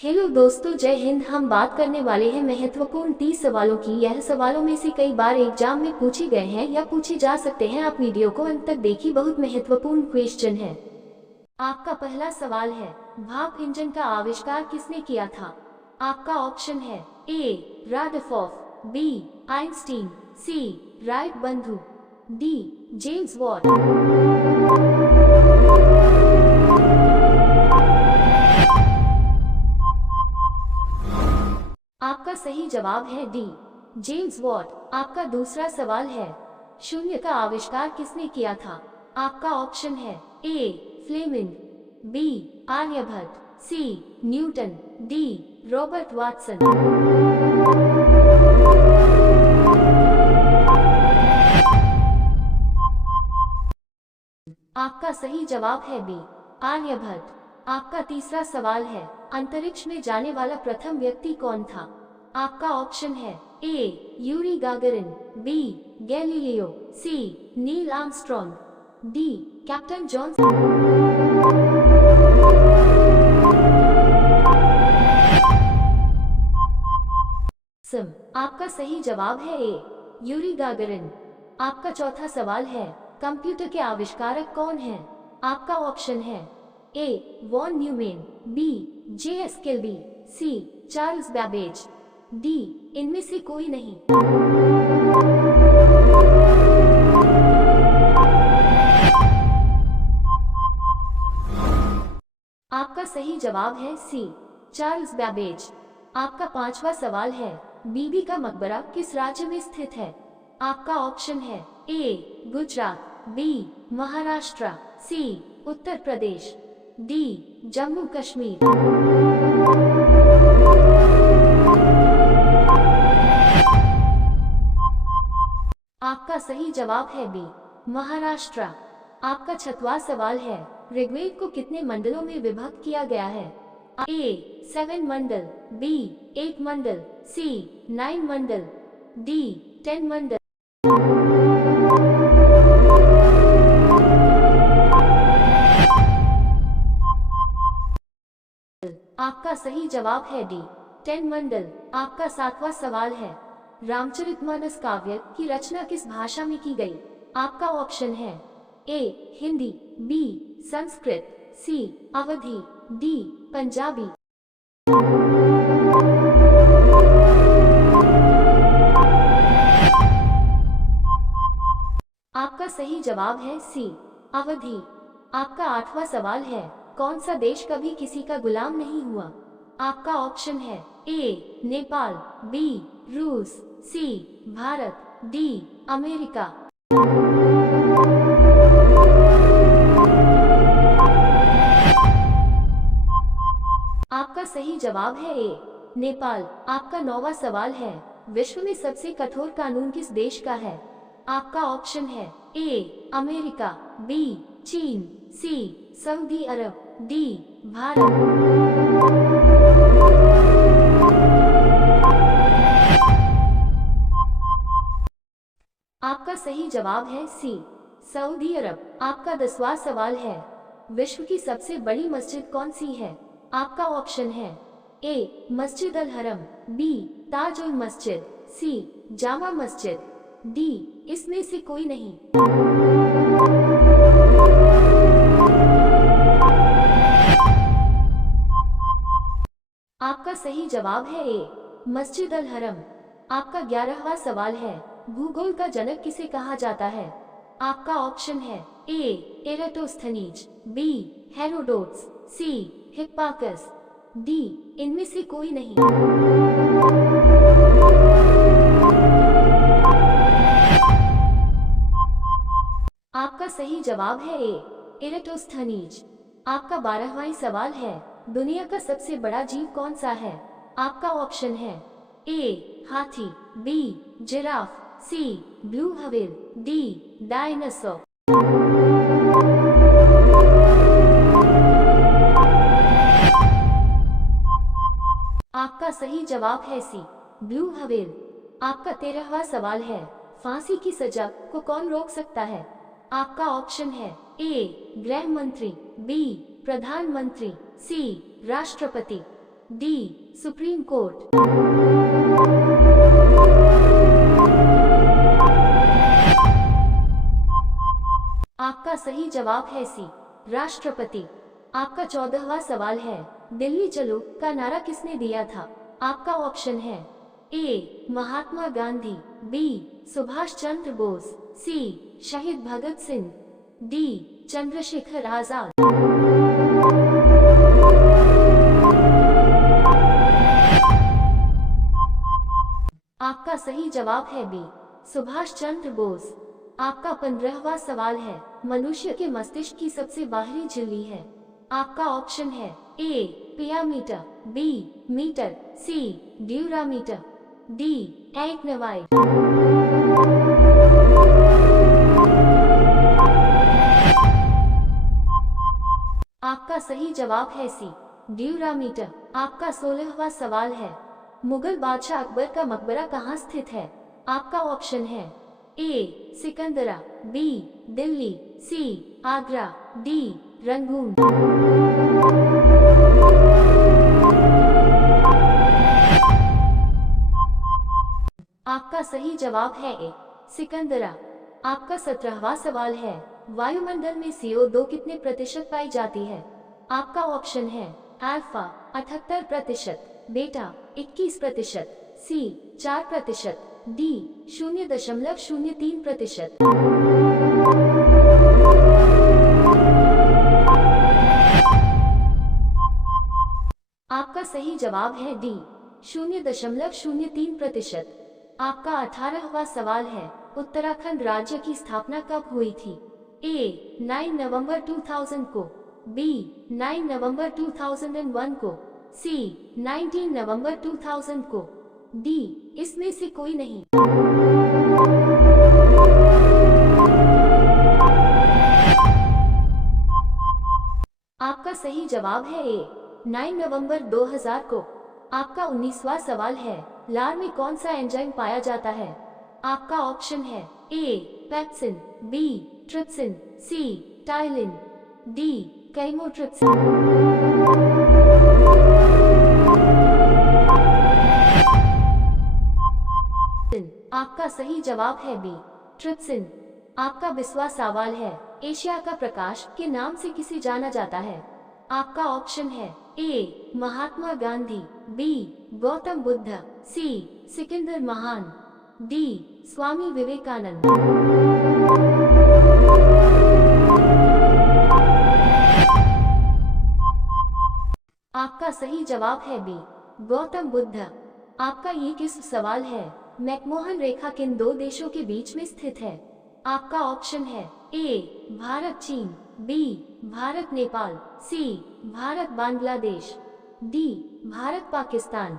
Hello दोस्तों, जय हिंद। हम बात करने वाले हैं महत्वपूर्ण 30 सवालों की। यह सवालों में से कई बार एग्जाम में पूछे गए हैं या पूछे जा सकते हैं। आप वीडियो को अंत तक देखिए, बहुत महत्वपूर्ण क्वेश्चन है। आपका पहला सवाल है, भाप इंजन का आविष्कार किसने किया था? आपका ऑप्शन है ए रादरफोर्ड, बी आइंस्टीन, सी राइट बंधु, डी जेम्स वॉट। आपका सही जवाब है डी जेम्स वॉट। आपका दूसरा सवाल है, शून्य का आविष्कार किसने किया था? आपका ऑप्शन है ए फ्लेमिंग, बी आर्यभट्ट, सी न्यूटन, डी रॉबर्ट वाटसन। आपका सही जवाब है बी आर्यभट्ट। आपका तीसरा सवाल है, अंतरिक्ष में जाने वाला प्रथम व्यक्ति कौन था? आपका ऑप्शन है A Yuri Gagarin, B Galileo, C Neil Armstrong, D captain John. आपका सही जवाब है ए यूरी गागरिन। आपका चौथा सवाल है, कंप्यूटर के आविष्कारक कौन हैं? आपका ऑप्शन है A von Neumann, B J S. Kilby, C Charles Babbage, D इनमें से कोई नहीं। आपका सही जवाब है सी चार्ल्स बैबेज। आपका पांचवा सवाल है, बीबी का मकबरा किस राज्य में स्थित है? आपका ऑप्शन है ए गुजरात, बी महाराष्ट्र, सी उत्तर प्रदेश, डी जम्मू कश्मीर। आपका सही जवाब है बी महाराष्ट्र। आपका छठवां सवाल है, ऋग्वेद को कितने मंडलों में विभक्त किया गया है? ए 7 मंडल, बी 8 मंडल, सी 9 मंडल, डी 10 मंडल। आपका सही जवाब है डी 10 मंडल। आपका सातवां सवाल है, रामचरितमानस काव्य की रचना किस भाषा में की गई? आपका ऑप्शन है ए हिंदी, बी संस्कृत, सी अवधी, डी पंजाबी। आपका सही जवाब है सी अवधी। आपका आठवां सवाल है, कौन सा देश कभी किसी का गुलाम नहीं हुआ? आपका ऑप्शन है ए नेपाल, बी रूस, सी भारत, डी अमेरिका। आपका सही जवाब है ए नेपाल। आपका नौवां सवाल है, विश्व में सबसे कठोर कानून किस देश का है? आपका ऑप्शन है ए अमेरिका, बी चीन, सी सऊदी अरब, डी भारत। आपका सही जवाब है सी सऊदी अरब। आपका 10वां सवाल है, विश्व की सबसे बड़ी मस्जिद कौन सी है? आपका ऑप्शन है ए मस्जिद अल हरम, बी ताज उल मस्जिद, सी जामा मस्जिद, डी इसमें से कोई नहीं। आपका सही जवाब है ए मस्जिद अल हरम। आपका 11वां सवाल है, भूगोल का जनक किसे कहा जाता है? आपका ऑप्शन है ए एराटोस्थनीज, बी हेरोडोट्स, सी हिप्पारकस, डी इनमें से कोई नहीं। आपका सही जवाब है ए एराटोस्थनीज। आपका 12वां सवाल है, दुनिया का सबसे बड़ा जीव कौन सा है? आपका ऑप्शन है ए हाथी, बी जिराफ, सी ब्लू व्हेल, डी डायनासोर। आपका सही जवाब है सी ब्लू व्हेल। आपका 13वां सवाल है, फांसी की सजा को कौन रोक सकता है? आपका ऑप्शन है ए गृह मंत्री, बी प्रधानमंत्री, सी राष्ट्रपति, डी सुप्रीम कोर्ट। आपका सही जवाब है सी राष्ट्रपति। आपका 14वां सवाल है, दिल्ली चलो का नारा किसने दिया था? आपका ऑप्शन है ए महात्मा गांधी, बी सुभाष चंद्र बोस, सी शहीद भगत सिंह, डी चंद्रशेखर आजाद। आपका सही जवाब है बी सुभाष चंद्र बोस। आपका 15वां सवाल है, मनुष्य के मस्तिष्क की सबसे बाहरी झिल्ली है। आपका ऑप्शन है ए पियामीटर, बी मीटर, सी ड्यूरामीटर, डी एक्टिनोइड। आपका सही जवाब है सी ड्यूरामीटर। आपका 16वां सवाल है, मुगल बादशाह अकबर का मकबरा कहाँ स्थित है? आपका ऑप्शन है ए सिकंदरा, बी दिल्ली, सी आगरा, डी रंगून। आपका सही जवाब है ए सिकंदरा। आपका 17वां सवाल है, वायुमंडल में CO2 कितने प्रतिशत पाई जाती है? आपका ऑप्शन है अल्फा 78%, बीटा 21%, सी 4%, डी 0.03%। आपका सही जवाब है डी 0.03%। आपका 18वां सवाल है, उत्तराखंड राज्य की स्थापना कब हुई थी? ए 9 नवंबर 2000 को, बी 9 नवंबर 2001 को, सी 19 नवंबर 2000 को, डी इसमें से कोई नहीं। आपका सही जवाब है ए 9 नवंबर 2000 को। आपका 19वां सवाल है, लार में कौन सा एंजाइम पाया जाता है? आपका ऑप्शन है ए पेप्सिन, बी ट्रिप्सिन, सी टाइलिन, डी कैमोट्रिप्सिन। आपका सही जवाब है बी ट्रिप्सिन। आपका 20वां सवाल है, एशिया का प्रकाश के नाम से किसे जाना जाता है? आपका ऑप्शन है ए महात्मा गांधी, बी गौतम बुद्ध, सी सिकंदर महान, डी स्वामी विवेकानंद। आपका सही जवाब है बी गौतम बुद्ध। आपका 21वां सवाल है, मैकमोहन रेखा किन दो देशों के बीच में स्थित है? आपका ऑप्शन है ए भारत चीन, बी भारत नेपाल, सी भारत बांग्लादेश, डी भारत पाकिस्तान।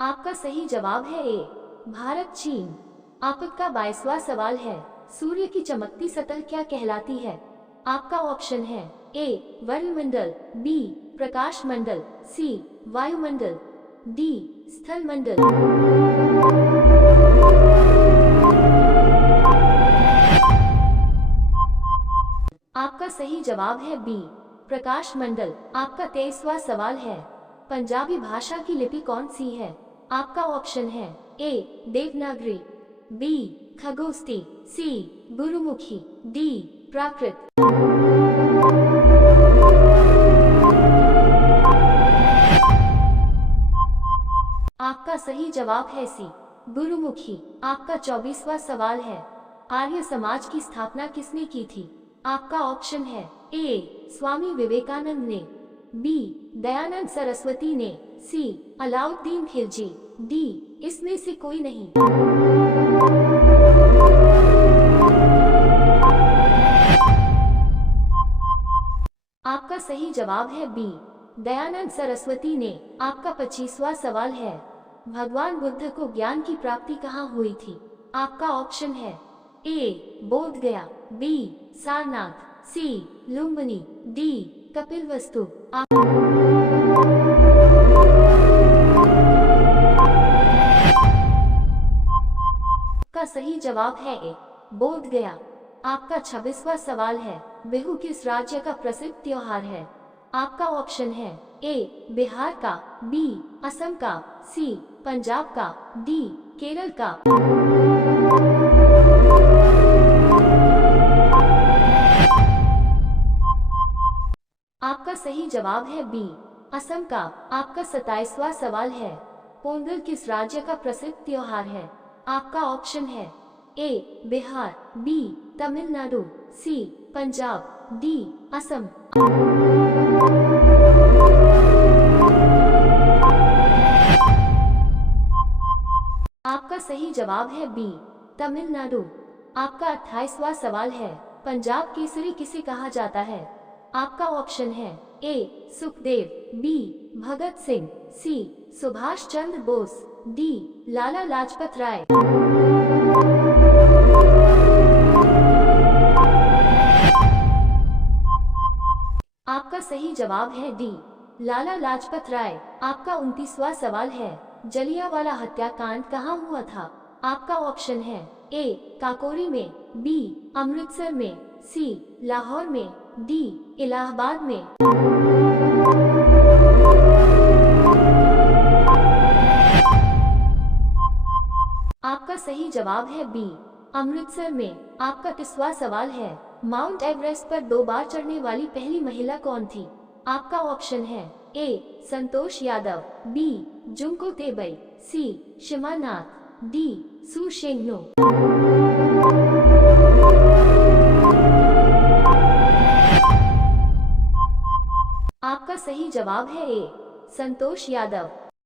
आपका सही जवाब है ए भारत चीन। आपका 22वां सवाल है, सूर्य की चमकती सतह क्या कहलाती है? आपका ऑप्शन है ए वायुमंडल, बी प्रकाश मंडल, सी वायुमंडल, डी स्थल मंडल। आपका सही जवाब है बी प्रकाश मंडल। आपका 23वां सवाल है, पंजाबी भाषा की लिपि कौन सी है? आपका ऑप्शन है ए देवनागरी, बी खगोस्ती, सी गुरुमुखी, डी प्राकृत। आपका सही जवाब है सी गुरुमुखी। आपका 24वां सवाल है, आर्य समाज की स्थापना किसने की थी? आपका ऑप्शन है ए स्वामी विवेकानंद ने, बी दयानंद सरस्वती ने, सी अलाउद्दीन खिलजी, डी इसमें से कोई नहीं। आपका सही जवाब है बी दयानंद सरस्वती ने। आपका 25वां सवाल है, भगवान बुद्ध को ज्ञान की प्राप्ति कहाँ हुई थी? आपका ऑप्शन है ए बोध गया, बी सारनाथ, सी लुम्बिनी, डी कपिलवस्तु। का सही जवाब है ए बोध गया। आपका 26वां सवाल है, बिहू किस राज्य का प्रसिद्ध त्योहार है? आपका ऑप्शन है ए बिहार का, बी असम का, सी पंजाब का, डी केरल का। आपका सही जवाब है बी असम का। आपका 27वां सवाल है, पोंगल किस राज्य का प्रसिद्ध त्योहार है? आपका ऑप्शन है ए बिहार, बी तमिलनाडु, सी पंजाब, डी असम। आपका सही जवाब है बी तमिलनाडु। आपका 28वां सवाल है, पंजाब केसरी किसे कहा जाता है? आपका ऑप्शन है ए सुखदेव, बी भगत सिंह, सी सुभाष चंद्र बोस, डी लाला लाजपत राय। आपका सही जवाब है डी लाला लाजपत राय। आपका 29वां सवाल है, जलियांवाला हत्याकांड कहाँ हुआ था? आपका ऑप्शन है ए काकोरी में, बी अमृतसर में, सी लाहौर में, डी इलाहाबाद में। आपका सही जवाब है बी अमृतसर में। आपका 30वां सवाल है, माउंट एवरेस्ट पर 2 बार चढ़ने वाली पहली महिला कौन थी? आपका ऑप्शन है ए Santosh Yadav, B Junko Tabei, सी शिमा नाथ, डी सु शेंगनो। आपका सही जवाब है ए संतोष यादव।